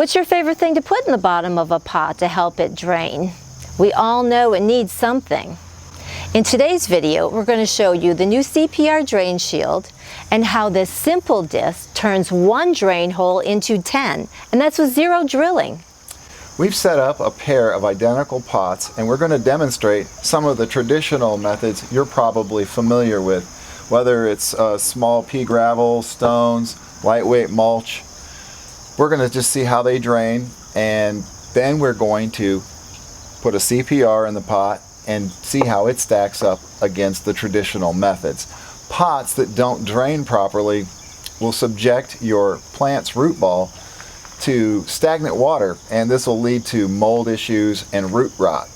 What's your favorite thing to put in the bottom of a pot to help it drain? We all know it needs something. In today's video, we're going to show you the new CPR drain shield and how this simple disc turns one drain hole into 10, and that's with zero drilling. We've set up a pair of identical pots, and we're going to demonstrate some of the traditional methods you're probably familiar with, whether it's small pea gravel, stones, lightweight mulch. We're going to just see how they drain, and then we're going to put a CPR in the pot and see how it stacks up against the traditional methods. Pots that don't drain properly will subject your plant's root ball to stagnant water, and this will lead to mold issues and root rot.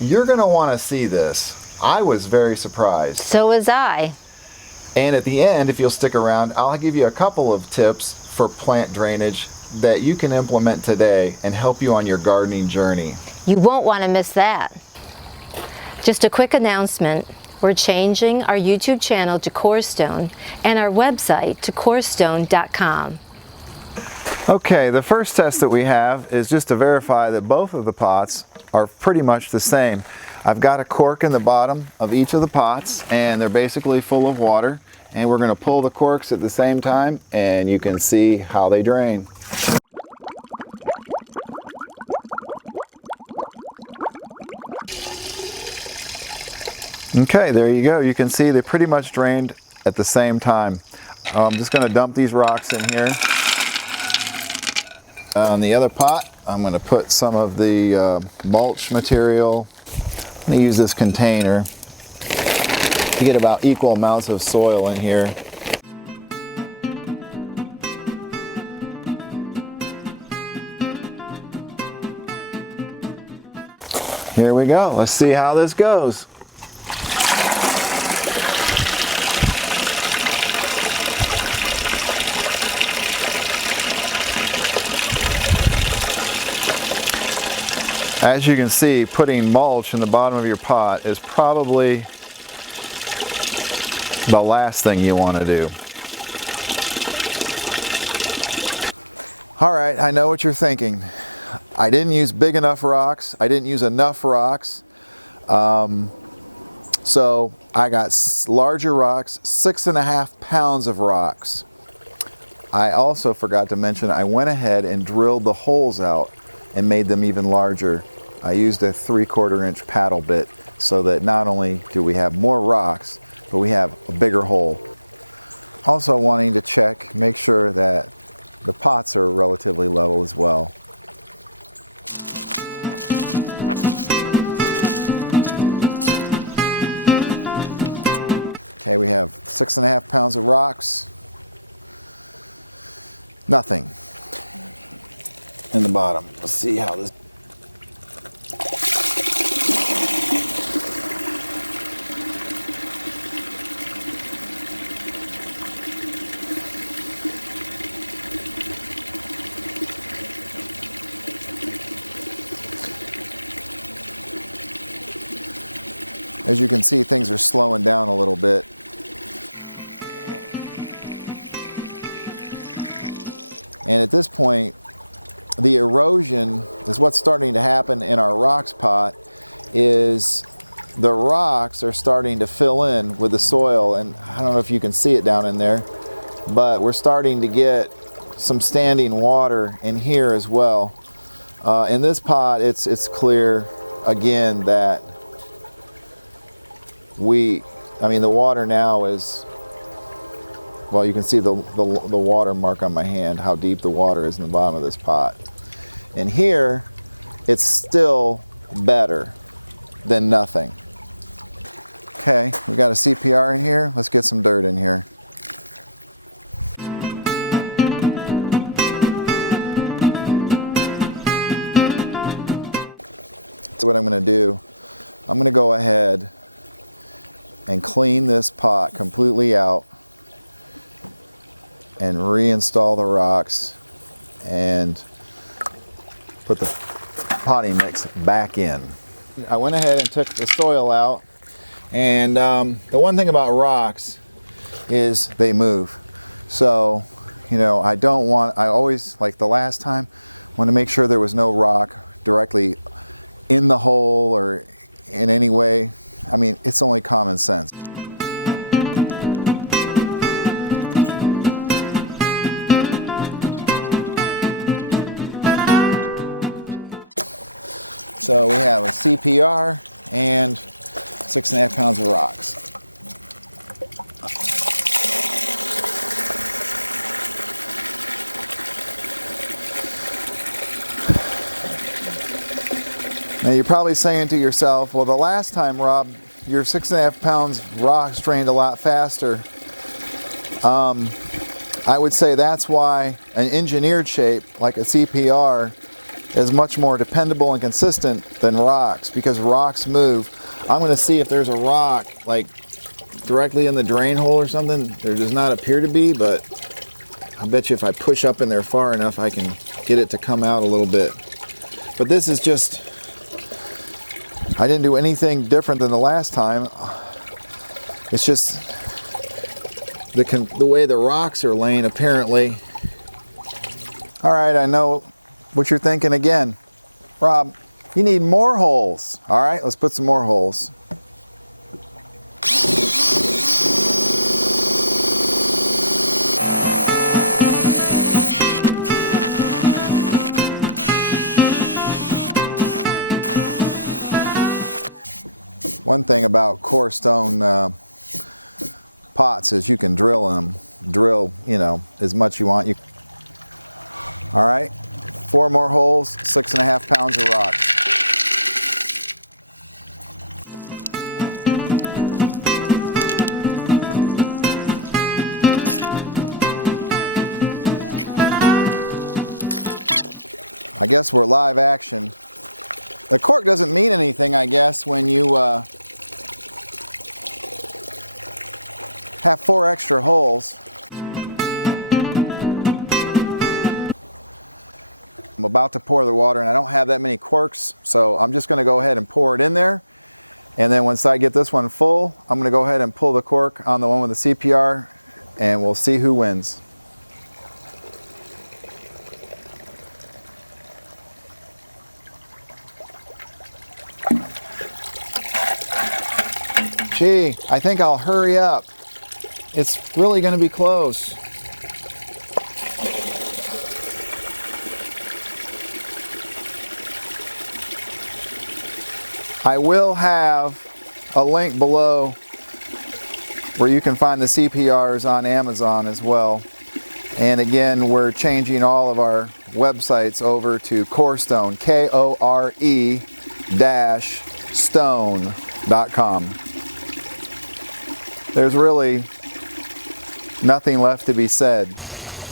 You're going to want to see this. I was very surprised. So was I. And at the end, if you'll stick around, I'll give you a couple of tips for plant drainage that you can implement today and help you on your gardening journey. You won't want to miss that. Just a quick announcement. We're changing our YouTube channel to Corestone and our website to corestone.com. Okay, the first test that we have is just to verify that both of the pots are pretty much the same. I've got a cork in the bottom of each of the pots, and they're basically full of water, and we're going to pull the corks at the same time, and you can see how they drain. Okay, there you go. You can see they pretty much drained at the same time. I'm just going to dump these rocks in here. On the other pot, I'm going to put some of the mulch material. I'm going to use this container to get about equal amounts of soil in here. Here we go. Let's see how this goes. As you can see, putting mulch in the bottom of your pot is probably the last thing you want to do.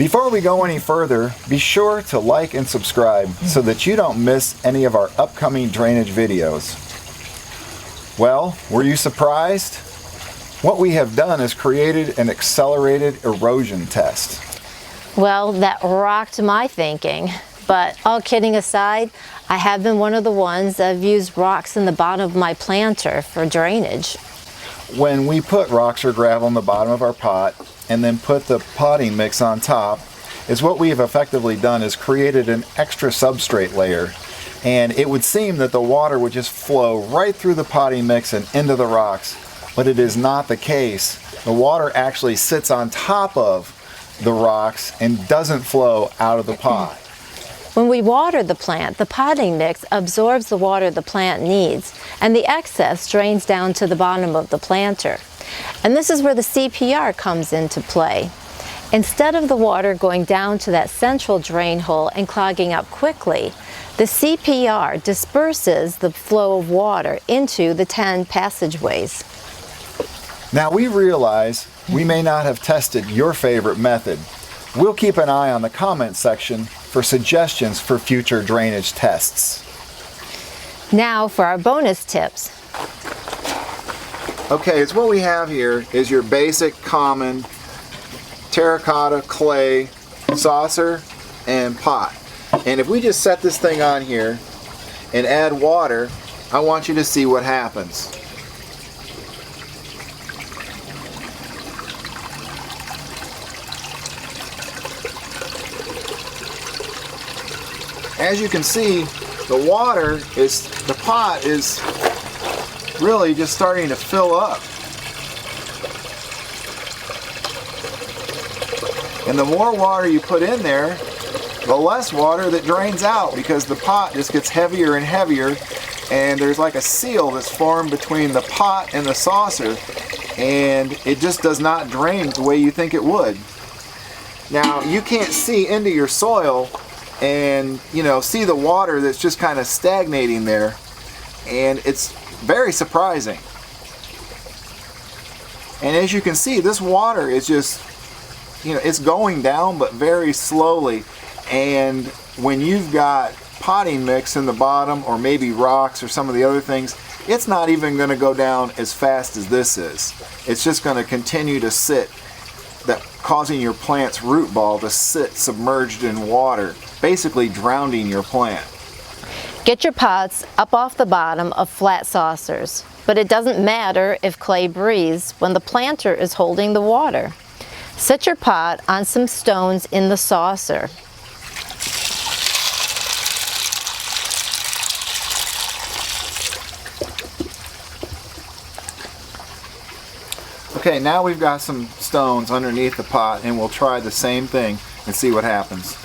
Before we go any further, be sure to like and subscribe so that you don't miss any of our upcoming drainage videos. Well, were you surprised? What we have done is created an accelerated erosion test. Well, that rocked my thinking, but all kidding aside, I have been one of the ones that have used rocks in the bottom of my planter for drainage. When we put rocks or gravel in the bottom of our pot and then put the potting mix on top, is what we have effectively done is created an extra substrate layer. And it would seem that the water would just flow right through the potting mix and into the rocks, but it is not the case. The water actually sits on top of the rocks and doesn't flow out of the pot. When we water the plant, the potting mix absorbs the water the plant needs, and the excess drains down to the bottom of the planter. And this is where the CPR comes into play. Instead of the water going down to that central drain hole and clogging up quickly, the CPR disperses the flow of water into the 10 passageways. Now we realize we may not have tested your favorite method. We'll keep an eye on the comment section for suggestions for future drainage tests. Now for our bonus tips. Okay, so what we have here is your basic common terracotta clay saucer and pot. And if we just set this thing on here and add water, I want you to see what happens. As you can see, the pot is really just starting to fill up. And the more water you put in there, the less water that drains out, because the pot just gets heavier and heavier, and there's like a seal that's formed between the pot and the saucer, and it just does not drain the way you think it would. Now, you can't see into your soil and see the water that's just kind of stagnating there, and it's very surprising. And as you can see, this water is just it's going down, but very slowly. And when you've got potting mix in the bottom, or maybe rocks or some of the other things, it's not even going to go down as fast as this is. It's just going to continue to sit, causing your plant's root ball to sit submerged in water, basically drowning your plant. Get your pots up off the bottom of flat saucers, but it doesn't matter if clay breathes when the planter is holding the water. Set your pot on some stones in the saucer. Okay, now we've got some stones underneath the pot, and we'll try the same thing and see what happens.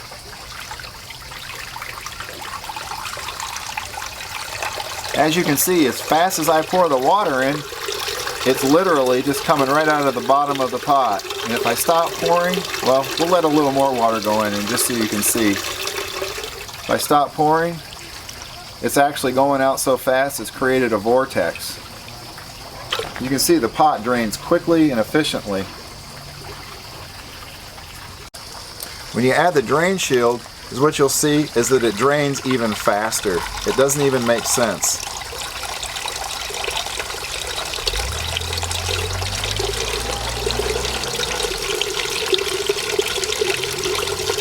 As you can see, as fast as I pour the water in, it's literally just coming right out of the bottom of the pot. And if I stop pouring, well, we'll let a little more water go in, and just so you can see. If I stop pouring, it's actually going out so fast it's created a vortex. You can see the pot drains quickly and efficiently. When you add the drain shield, is what you'll see is that it drains even faster. It doesn't even make sense.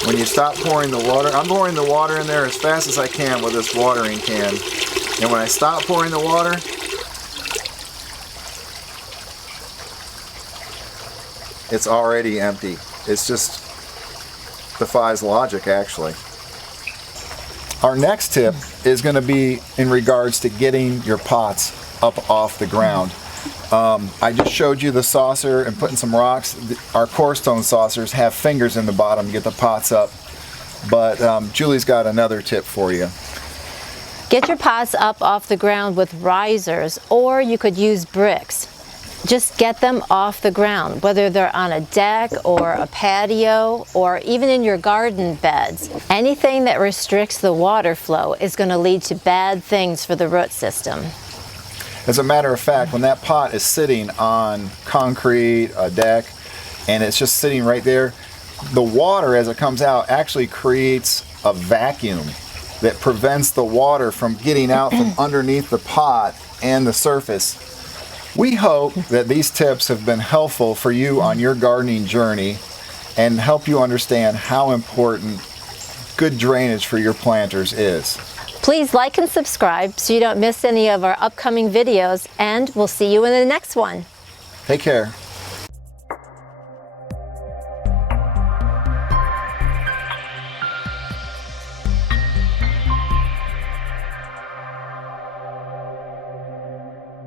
When you stop pouring the water, I'm pouring the water in there as fast as I can with this watering can. And when I stop pouring the water, it's already empty. It's just defies logic, actually. Our next tip is going to be in regards to getting your pots up off the ground. I just showed you the saucer and putting some rocks. Our core stone saucers have fingers in the bottom to get the pots up, but Julie's got another tip for you. Get your pots up off the ground with risers, or you could use bricks. Just get them off the ground, whether they're on a deck or a patio or even in your garden beds. Anything that restricts the water flow is going to lead to bad things for the root system. As a matter of fact, when that pot is sitting on concrete, a deck, and it's just sitting right there, the water as it comes out actually creates a vacuum that prevents the water from getting out from underneath the pot and the surface. We hope that these tips have been helpful for you on your gardening journey and help you understand how important good drainage for your planters is. Please like and subscribe so you don't miss any of our upcoming videos, and we'll see you in the next one. Take care.